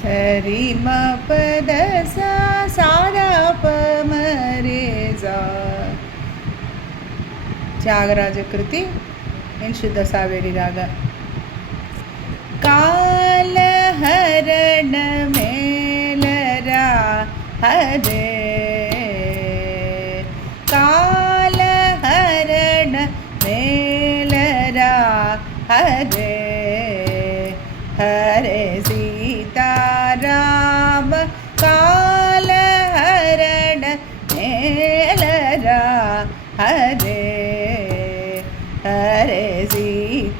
सरी म पद सा सादा प म रे सा. त्यागराज कृति इन शुद्ध सावेरी राग. कालहरण मेलरा हरे कालहरण मेलरा हरे हरे सीताराम कालहरण मेलरा हरे हरे सीताराम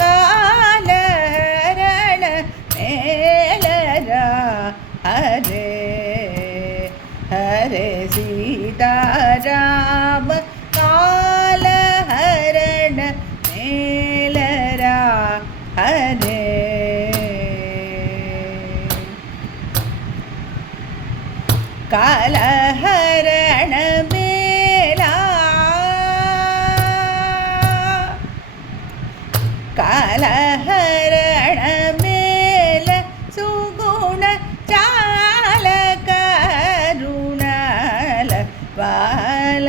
कालहरण मेलरा हरे हरे सीताराम कालहरण मेलरा हरे कालहरण मेला कालहरण मेल सुगुण चालक रुणाल बाल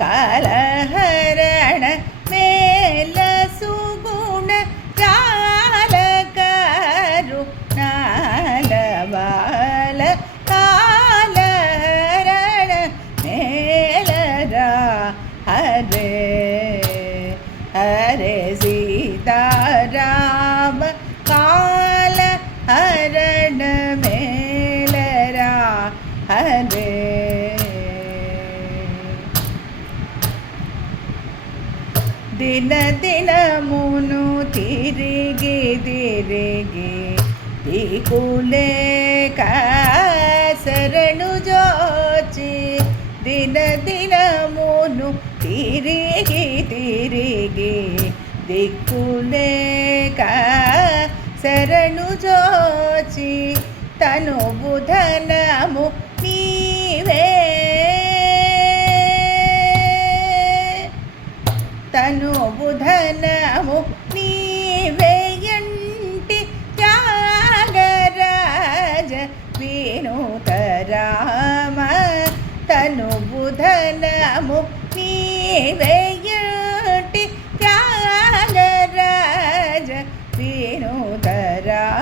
कालहरण मेल सुगुण चालक रुणाल बाल कालहरण मेलरा हरे हरे सीताराम कालहरण मेलरा हरे दिन दिन मुनु तिरिगी तिरिगी दिकुले कासरणु जोची दिन दिन मुनु तिरिगी तिरिगी दिकुले कासरणु जोची तनु बुधनमु नीवे तनु बुधनमु नीवे यंटि त्यागराज विनुतराम तनु बुधनमु नीवे यंटि त्यागराज विनुतराम